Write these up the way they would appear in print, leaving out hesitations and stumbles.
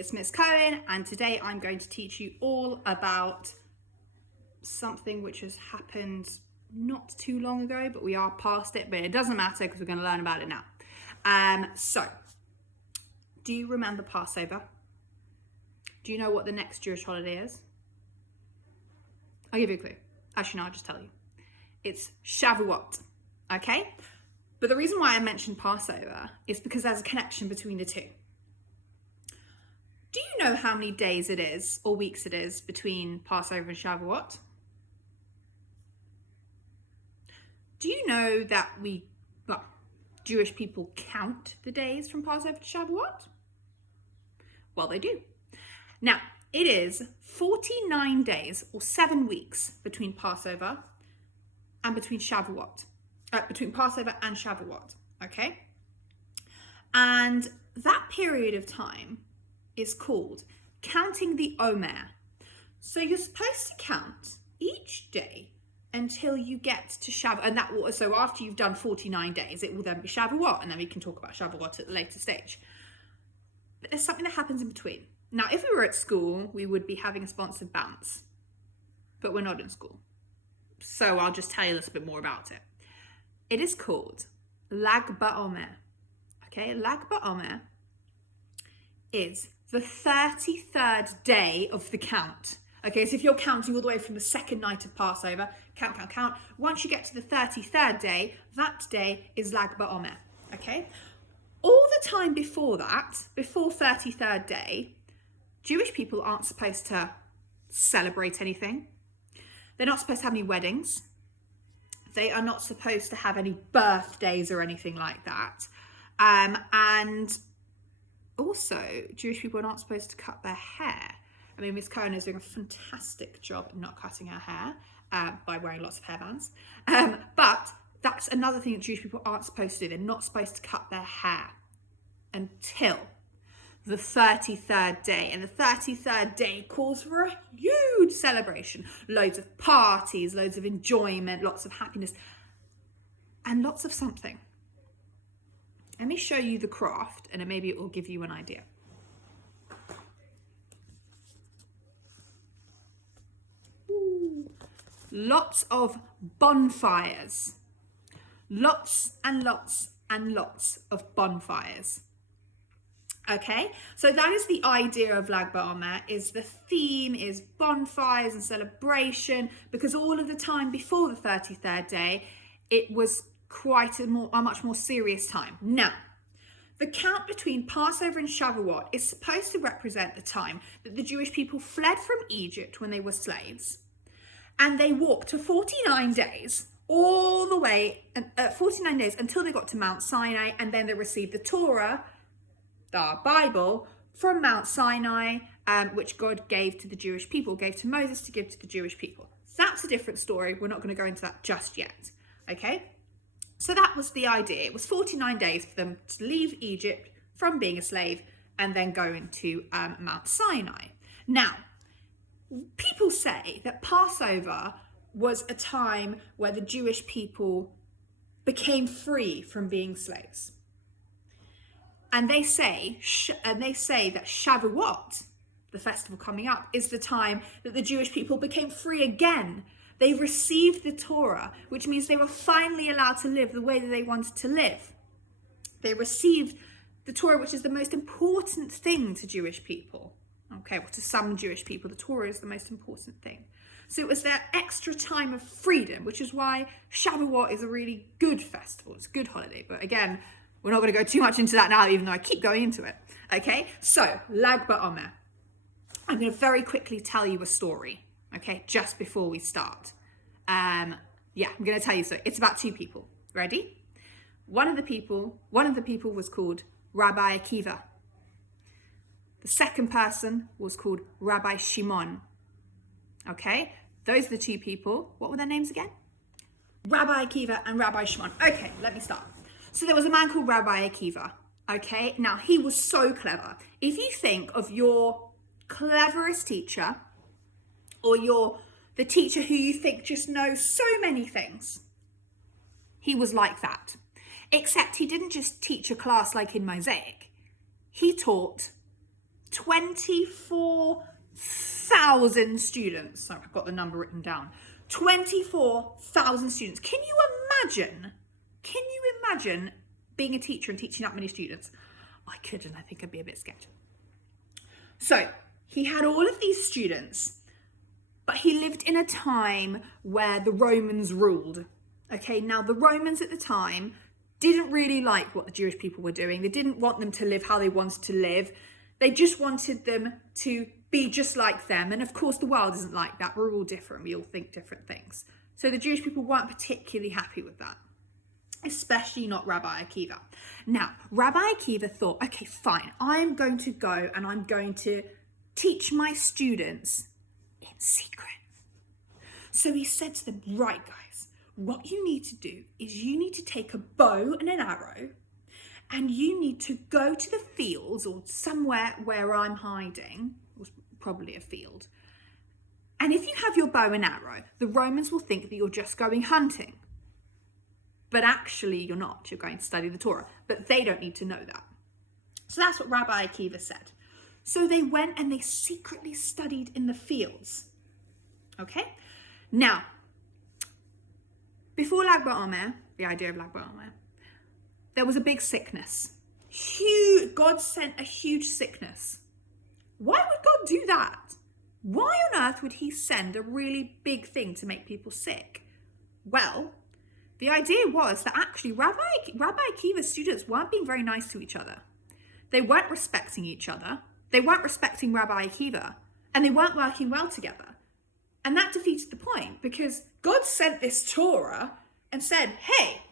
it's Miss Cohen, and today I'm going to teach you all about something which has happened not too long ago, but we are past it, but it doesn't matter because we're going to learn about it now. So, do you remember Passover? Do you know what the next Jewish holiday is? I'll give you a clue. Actually, no, I'll just tell you. It's Shavuot, okay? But the reason why I mentioned Passover is because there's a connection between the two. Do you know how many days it is, or weeks it is, between Passover and Shavuot? Do you know that Jewish people count the days from Passover to Shavuot? Well, they do. Now, it is 49 days, or 7 weeks, between Passover and between Shavuot. Between Passover and Shavuot, okay? And that period of time is called counting the Omer. So you're supposed to count each day until you get to Shavuot, and so after you've done 49 days, it will then be Shavuot, and then we can talk about Shavuot at a later stage. But there's something that happens in between. Now, if we were at school, we would be having a sponsored bounce, but we're not in school. So I'll just tell you a little bit more about it. It is called Lag BaOmer. Okay, Lag BaOmer is the 33rd day of the count. Okay, so if you're counting all the way from the second night of Passover, count. Once you get to the 33rd day, that day is Lag BaOmer. Okay, all the time before that, before 33rd day, Jewish people aren't supposed to celebrate anything. They're not supposed to have any weddings. They are not supposed to have any birthdays or anything like that. And also, Jewish people are not supposed to cut their hair. I mean, Miss Cohen is doing a fantastic job of not cutting her hair by wearing lots of hairbands. But that's another thing that Jewish people aren't supposed to do. They're not supposed to cut their hair until the 33rd day. And the 33rd day calls for a huge celebration. Loads of parties, loads of enjoyment, lots of happiness, and lots of something. Let me show you the craft, and maybe it will give you an idea. Lots of bonfires. Lots and lots and lots of bonfires. Okay, so that is the idea of Lag BaOmer, is the theme is bonfires and celebration, because all of the time before the 33rd day, it was quite a much more serious time. Now, the count between Passover and Shavuot is supposed to represent the time that the Jewish people fled from Egypt when they were slaves, and they walked for 49 days, all the way, 49 days until they got to Mount Sinai, and then they received the Torah, the Bible, from Mount Sinai, which God gave to the Jewish people, gave to Moses to give to the Jewish people. That's a different story. We're not going to go into that just yet, okay? So that was the idea. It was 49 days for them to leave Egypt from being a slave and then go into Mount Sinai. Now, people say that Passover was a time where the Jewish people became free from being slaves. And they say that Shavuot, the festival coming up, is the time that the Jewish people became free again. They received the Torah, which means they were finally allowed to live the way that they wanted to live. They received the Torah, which is the most important thing to Jewish people. Okay, well, to some Jewish people, the Torah is the most important thing. So it was their extra time of freedom, which is why Shavuot is a really good festival. It's a good holiday. But again, we're not going to go too much into that now, even though I keep going into it. Okay, so Lag BaOmer. I'm going to very quickly tell you a story, okay, just before we start. I'm going to tell you so. It's about two people. Ready? One of the people was called Rabbi Akiva. The second person was called Rabbi Shimon. Okay, those are the two people. What were their names again? Rabbi Akiva and Rabbi Shimon. Okay, let me start. So there was a man called Rabbi Akiva. Okay, now he was so clever. If you think of your cleverest teacher, or the teacher who you think just knows so many things, he was like that. Except he didn't just teach a class like in Mosaic. He taught 24,000 students. So I've got the number written down. 24,000 students. Can you imagine? Can you imagine being a teacher and teaching that many students? I couldn't. I think I'd be a bit scared. So he had all of these students, but he lived in a time where the Romans ruled. Okay, now the Romans at the time didn't really like what the Jewish people were doing. They didn't want them to live how they wanted to live. They just wanted them to be just like them. And of course, the world isn't like that. We're all different. We all think different things. So the Jewish people weren't particularly happy with that, especially not Rabbi Akiva. Now, Rabbi Akiva thought, okay, fine, I'm going to go and I'm going to teach my students in secret. So he said to them, right, guys, what you need to do is you need to take a bow and an arrow and you need to go to the fields or somewhere where I'm hiding, it was probably a field. And if you have your bow and arrow, the Romans will think that you're just going hunting. But actually you're not, you're going to study the Torah. But they don't need to know that. So that's what Rabbi Akiva said. So they went and they secretly studied in the fields. Okay? Now, before Lag BaOmer, the idea of Lag BaOmer, there was a big sickness. God sent a huge sickness. Why would God do that? Why on earth would he send a really big thing to make people sick? Well, the idea was that actually Rabbi Akiva's students weren't being very nice to each other. They weren't respecting each other. They weren't respecting Rabbi Akiva. And they weren't working well together. And that defeated the point because God sent this Torah and said, hey,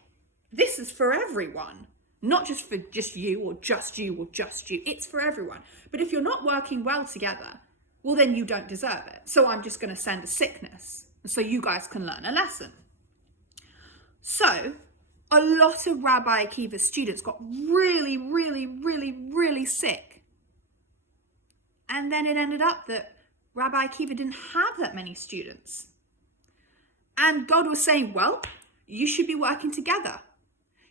this is for everyone. Not just for just you or just you or just you. It's for everyone. But if you're not working well together, well, then you don't deserve it. So I'm just going to send a sickness so you guys can learn a lesson. So a lot of Rabbi Akiva's students got really, really, really, really sick. And then it ended up that Rabbi Akiva didn't have that many students. And God was saying, well, you should be working together.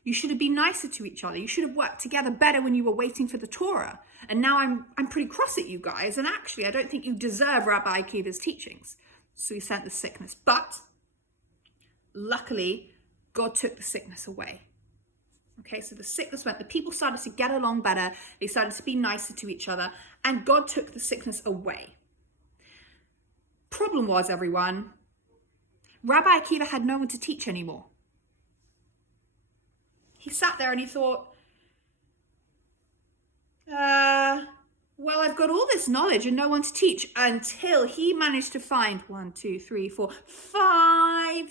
You should have been nicer to each other. You should have worked together better when you were waiting for the Torah. And now I'm pretty cross at you guys. And actually, I don't think you deserve Rabbi Akiva's teachings. So he sent the sickness. But luckily, God took the sickness away. Okay, so the sickness went. The people started to get along better. They started to be nicer to each other. And God took the sickness away. Problem was, everyone, Rabbi Akiva had no one to teach anymore. He sat there and he thought, well, I've got all this knowledge and no one to teach, until he managed to find 5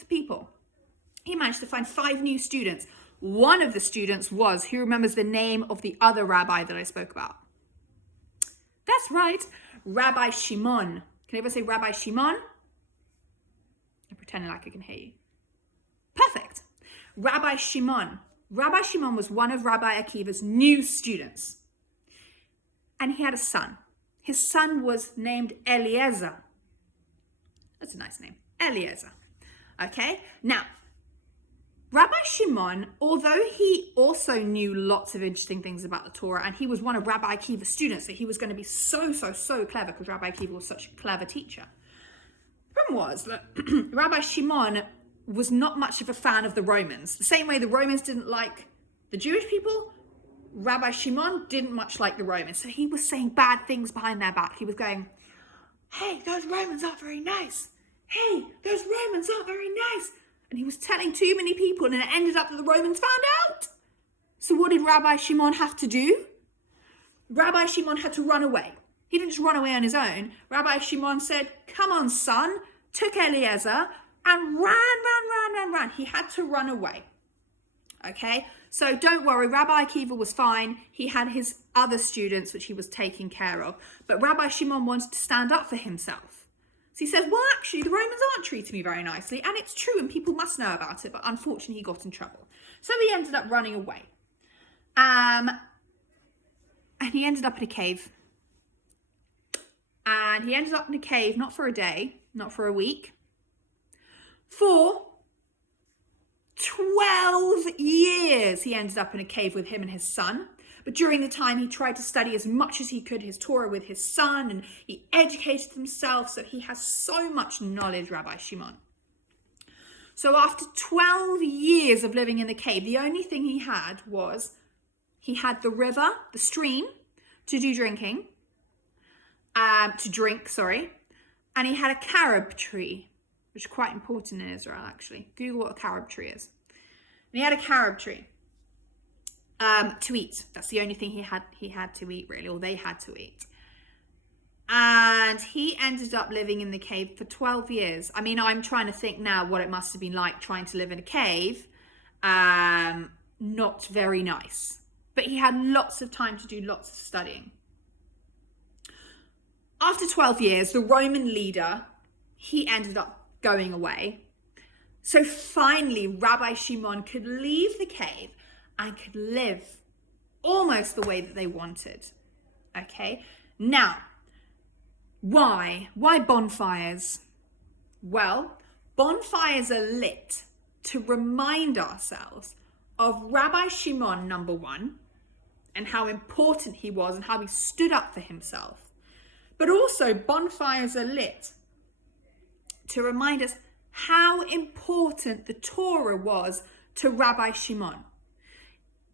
people. He managed to find 5 new students. One of the students was, who remembers the name of the other rabbi that I spoke about? That's right, Rabbi Shimon. Can anyone say Rabbi Shimon? I'm pretending like I can hear you. Perfect. Rabbi Shimon. Rabbi Shimon was one of Rabbi Akiva's new students. And he had a son. His son was named Eliezer. That's a nice name. Eliezer. Okay? Now, Rabbi Shimon, although he also knew lots of interesting things about the Torah, and he was one of Rabbi Akiva's students, so he was going to be so clever because Rabbi Akiva was such a clever teacher. The problem was that Rabbi Shimon was not much of a fan of the Romans. The same way the Romans didn't like the Jewish people, Rabbi Shimon didn't much like the Romans. So he was saying bad things behind their back. He was going, hey, those Romans aren't very nice. Hey, those Romans aren't very nice. And he was telling too many people, and it ended up that the Romans found out. So what did Rabbi Shimon have to do? Rabbi Shimon had to run away. He didn't just run away on his own. Rabbi Shimon said, come on, son, took Eliezer and ran. He had to run away. Okay, so don't worry, Rabbi Akiva was fine. He had his other students, which he was taking care of. But Rabbi Shimon wanted to stand up for himself. So he says, well, actually, the Romans aren't treating me very nicely. And it's true, and people must know about it. But unfortunately, he got in trouble. So he ended up running away. And he ended up in a cave. And he ended up in a cave, not for a day, not for a week, for 12 years he ended up in a cave with him and his son. But during the time, he tried to study as much as he could his Torah with his son, and he educated himself. So he has so much knowledge, Rabbi Shimon. So after 12 years of living in the cave, the only thing he had was he had the river, the stream, to do drinking, to drink, sorry. And he had a carob tree, which is quite important in Israel, actually. Google what a carob tree is. And he had a carob tree to eat. That's the only thing he had to eat, really, or they had to eat. And he ended up living in the cave for 12 years. I mean, I'm trying to think now what it must have been like trying to live in a cave. Not very nice. But he had lots of time to do lots of studying. After 12 years, the Roman leader, he ended up going away. So finally, Rabbi Shimon could leave the cave and could live almost the way that they wanted. Okay? Now, why? Why bonfires? Well, bonfires are lit to remind ourselves of Rabbi Shimon, number one, and how important he was and how he stood up for himself. But also, bonfires are lit to remind us how important the Torah was to Rabbi Shimon.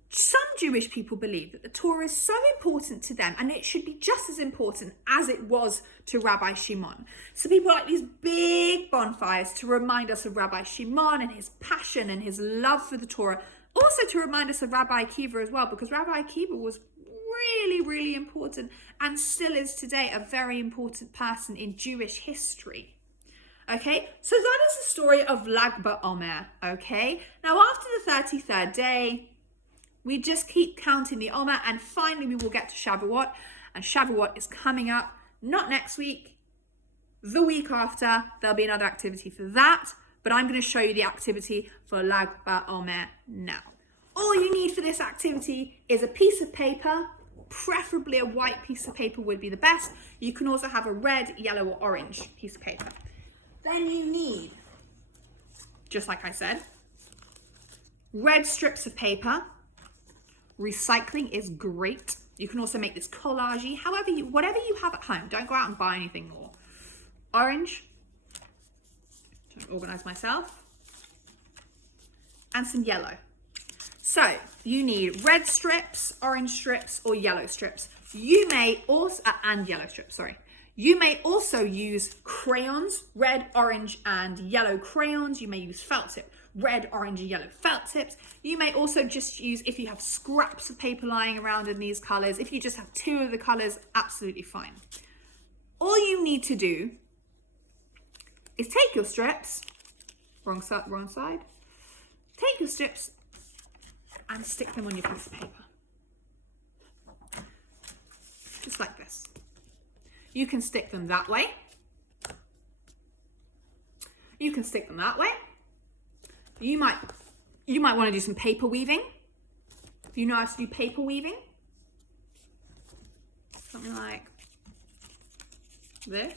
Some Jewish people believe that the Torah is so important to them, and it should be just as important as it was to Rabbi Shimon. So people like these big bonfires to remind us of Rabbi Shimon and his passion and his love for the Torah. Also to remind us of Rabbi Akiva as well, because Rabbi Akiva was really, really important and still is today a very important person in Jewish history. Okay, so that is the story of Lag BaOmer. Okay, now after the 33rd day, we just keep counting the Omer, and finally we will get to Shavuot. And Shavuot is coming up, not next week, the week after. There'll be another activity for that, but I'm going to show you the activity for Lag BaOmer now. All you need for this activity is a piece of paper, preferably a white piece of paper would be the best. You can also have a red, yellow, or orange piece of paper. Then you need, just like I said, red strips of paper. Recycling is great. You can also make this collage-y, whatever you have at home. Don't go out and buy anything more. Orange, trying to organize myself, and some yellow. So you need red strips, orange strips, or yellow strips. You may also, and yellow strips, sorry. You may also use crayons, red, orange, and yellow crayons. You may use felt tip, red, orange, and yellow felt tips. You may also just use, if you have scraps of paper lying around in these colors, if you just have two of the colors, absolutely fine. All you need to do is take your strips, wrong side, take your strips and stick them on your piece of paper. Just like this. You can stick them that way. You can stick them that way. You might want to do some paper weaving. You know how to do paper weaving? Something like this.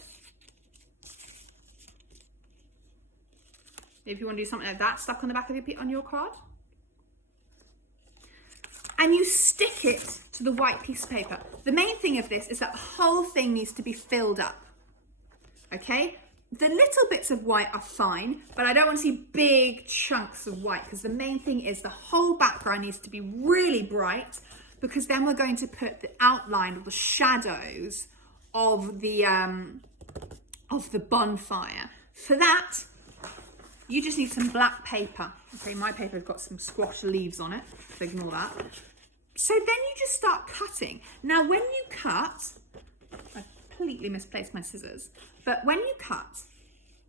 If you want to do something like that, stuck on the back of your card. And you stick it to the white piece of paper. The main thing of this is that the whole thing needs to be filled up. Okay? The little bits of white are fine, but I don't want to see big chunks of white, because the main thing is the whole background needs to be really bright, because then we're going to put the outline or the shadows of the bonfire. For that, you just need some black paper. Okay, my paper's got some squash leaves on it, so ignore that. So then you just start cutting. Now when you cut, I completely misplaced my scissors, but when you cut,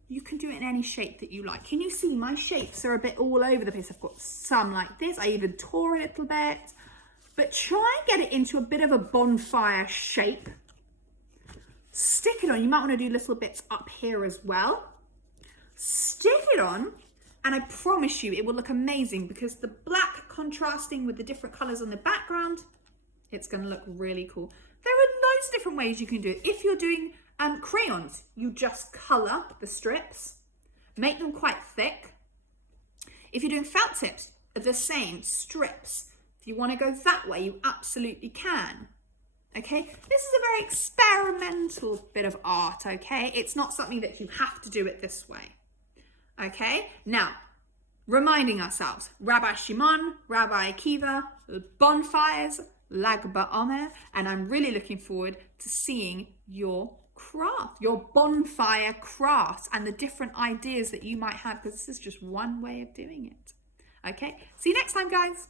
you can do it in any shape that you like. Can you see my shapes are a bit all over the place? I've got some like this. I even tore a little bit, but try and get it into a bit of a bonfire shape. Stick it on. You might want to do little bits up here as well. Stick it on, and I promise you it will look amazing, because the black contrasting with the different colors on the background, it's going to look really cool. There are loads of different ways you can do it. If you're doing crayons, you just color the strips, make them quite thick. If you're doing felt tips, the same strips, If you want to go that way, you absolutely can. Okay, this is a very experimental bit of art, okay? It's not something that you have to do it this way. Okay, now, reminding ourselves, Rabbi Shimon, Rabbi Akiva, bonfires, Lag BaOmer, and I'm really looking forward to seeing your craft, your bonfire craft, and the different ideas that you might have, because this is just one way of doing it. Okay, see you next time, guys.